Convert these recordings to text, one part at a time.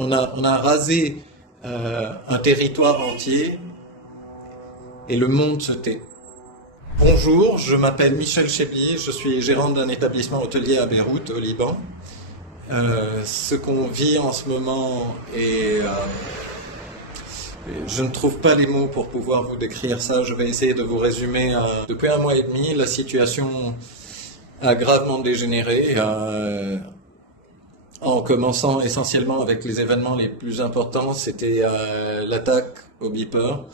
On a rasé un territoire entier et le monde se tait. Bonjour, je m'appelle Michel Chebli, je suis gérant d'un établissement hôtelier à Beyrouth, au Liban. Ce qu'on vit en ce moment est... je ne trouve pas les mots pour pouvoir vous décrire ça, je vais essayer de vous résumer. Depuis un mois et demi, la situation a gravement dégénéré. En commençant essentiellement avec les événements les plus importants, c'était l'attaque au Beeper,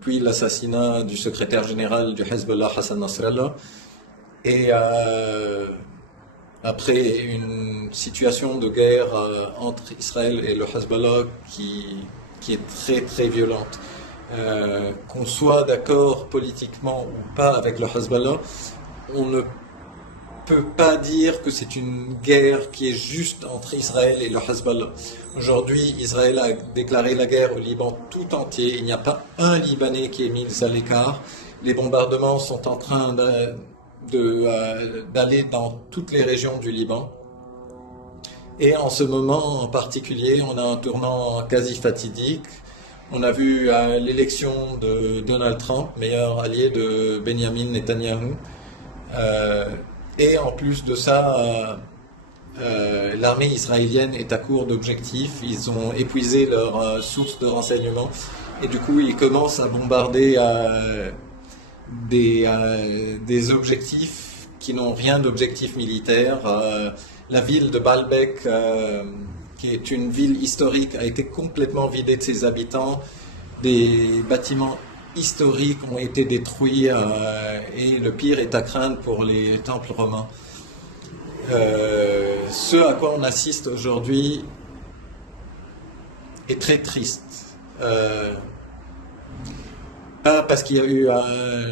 puis l'assassinat du secrétaire général du Hezbollah, Hassan Nasrallah, et après une situation de guerre entre Israël et le Hezbollah qui est très très violente. Qu'on soit d'accord politiquement ou pas avec le Hezbollah, on ne peut pas dire que c'est une guerre qui est juste entre Israël et le Hezbollah. Aujourd'hui, Israël a déclaré la guerre au Liban tout entier. Il n'y a pas un Libanais qui est mis à l'écart. Les bombardements sont en train d'aller dans toutes les régions du Liban. Et en ce moment en particulier, on a un tournant quasi fatidique. On a vu l'élection de Donald Trump, meilleur allié de Benjamin Netanyahu. Et en plus de ça, l'armée israélienne est à court d'objectifs. Ils ont épuisé leurs sources de renseignement et du coup ils commencent à bombarder des objectifs qui n'ont rien d'objectif militaire. La ville de Baalbek, qui est une ville historique, a été complètement vidée de ses habitants. Des bâtiments historiques ont été détruits et le pire est à craindre pour les temples romains. Ce à quoi on assiste aujourd'hui est très triste. Pas parce qu'il y a eu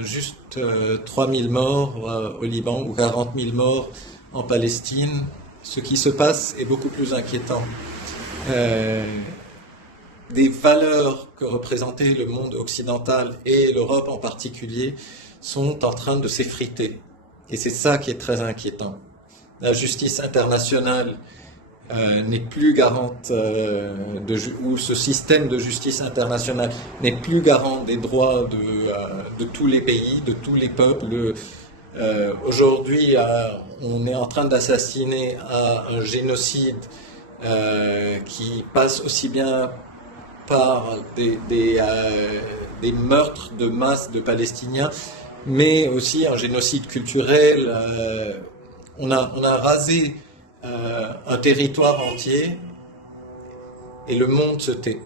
juste 3000 morts au Liban ou 40 000 morts en Palestine. Ce qui se passe est beaucoup plus inquiétant. Des valeurs que représentait le monde occidental et l'Europe en particulier sont en train de s'effriter. Et c'est ça qui est très inquiétant. La justice internationale n'est plus garante, ou ce système de justice internationale n'est plus garant des droits de tous les pays, de tous les peuples. Aujourd'hui, on est en train d'assassiner un génocide qui passe aussi bien par des meurtres de masse de Palestiniens, mais aussi un génocide culturel. On a rasé un territoire entier et le monde se tait.